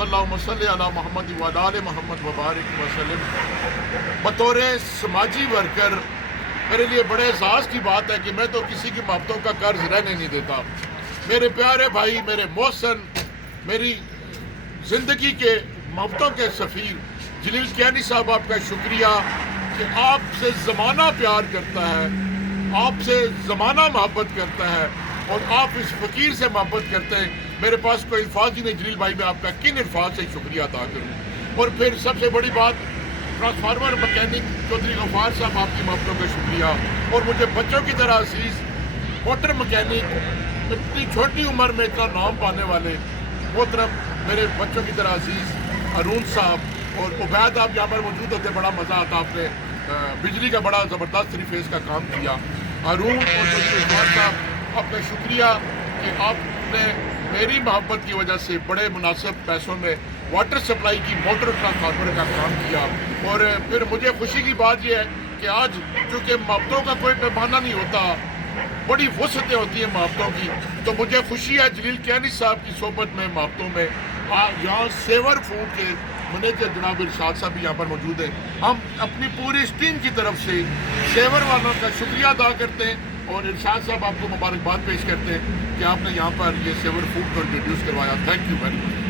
اللہم صلی علی محمد و علی آل محمد وبارک وسلم۔ بطور سماجی ورکر میرے لیے بڑے اعزاز کی بات ہے کہ میں تو کسی کی محبتوں کا قرض رہنے نہیں دیتا۔ میرے پیارے بھائی، میرے محسن، میری زندگی کے محبتوں کے سفیر جلیل کیانی صاحب، آپ کا شکریہ کہ آپ سے زمانہ پیار کرتا ہے، آپ سے زمانہ محبت کرتا ہے اور آپ اس فقیر سے محبت کرتے ہیں۔ میرے پاس کوئی الفاظ ہی نہیں جلیل بھائی، میں آپ کا کن الفاظ سے شکریہ ادا کروں۔ اور پھر سب سے بڑی بات، ٹرانسفارمر مکینک چودھری غفار صاحب، آپ کی محبتوں کا شکریہ۔ اور مجھے بچوں کی طرح عزیز موٹر مکینک، اتنی چھوٹی عمر میں اتنا نام پانے والے محترم میرے بچوں کی طرح عزیز ہارون صاحب اور عبید، آپ یہاں پر موجود ہوتے بڑا مزہ آتا۔ آپ نے بجلی کا بڑا زبردست 3 فیز کا کام کیا۔ ہارون اور چودھری غفار صاحب، آپ کا شکریہ کہ آپ نے میری محبت کی وجہ سے بڑے مناسب پیسوں میں واٹر سپلائی کی موٹر ٹرانسفارمر کا کام کیا۔ اور پھر مجھے خوشی کی بات یہ ہے کہ آج چونکہ محبتوں کا کوئی پیمانہ نہیں ہوتا، بڑی وسعتیں ہوتی ہیں محبتوں کی، تو مجھے خوشی ہے جلیل کیانی صاحب کی صحبت میں محبتوں میں یہاں سیور فوڈ کے منیجر جناب ارشاد صاحب بھی یہاں پر موجود ہیں۔ ہم اپنی پوری اس ٹیم کی طرف سے سیور والوں کا شکریہ ادا کرتے ہیں اور ارشاد صاحب آپ کو مبارکباد پیش کرتے ہیں کہ آپ نے یہاں پر یہ سیور فوڈ کو انٹروڈیوس کروایا۔ Thank you very much.